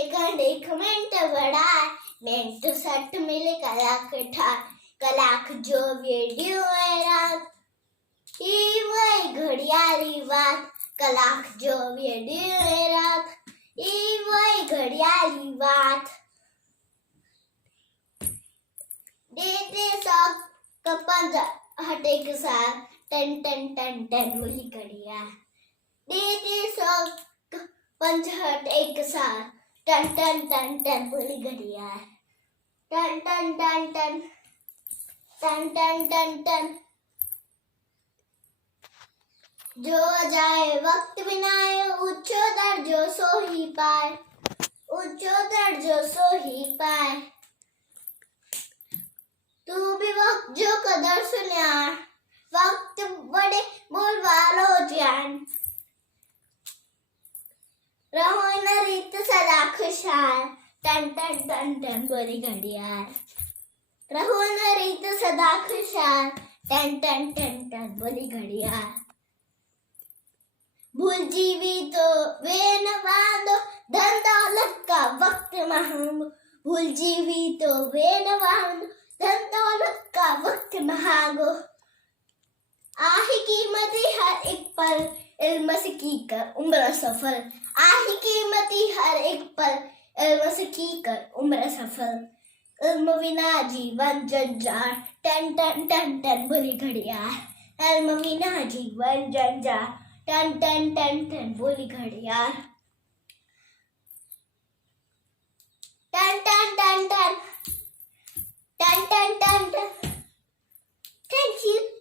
Second 1 minute बढ़ाए, minute 60 मिले कलाक ठार, कलाक जो वेड्यो रात, ई वही घड़ियाली बात, कलाक जो वेड्यो रात, ई वही घड़ियाली बात। देते सब कपन हटे के साथ, टन टन टन टन बोली घड़ियाल। देते सब पंच हटे के साथ, टन टन टन टन बोली घड़ियाल। टन टन टन टन टन टन टन टन। जो जाए वक्त बिनाए, उच्चोत्तर जो सो ही पाए, उच्चोत्तर जो सो ही पाए। तू भी वक्त जो कदर सुनिया, वक्त बड़े बोल वालो जान, रहो न रीत सदा खुशहाल, टन टन टन टन बोली घड़ियाल। रहो न रीत सदा खुशहाल, टन टन टन टन बोली घड़ियाल। भूल जीवी तो वे न बांधो, धन दौलत का वक्त महंगो, भूल जीवी तो वे न बांधो, धन दौलत का वक्त महंगो। आही कीमती हर एक पल, इल्म से की कर उम्र सफल, आही कीमती हर एक पल, इल्म से की कर उम्र सफल। इल्म बिना जीवन जंजाल, टन टन टन टन बोली घड़ियाल। इल्म बिना जीवन जंजाल, टन टन टन टन बोली घड़ियाल। टन टन टन टन टन टन टन टन। Thank you.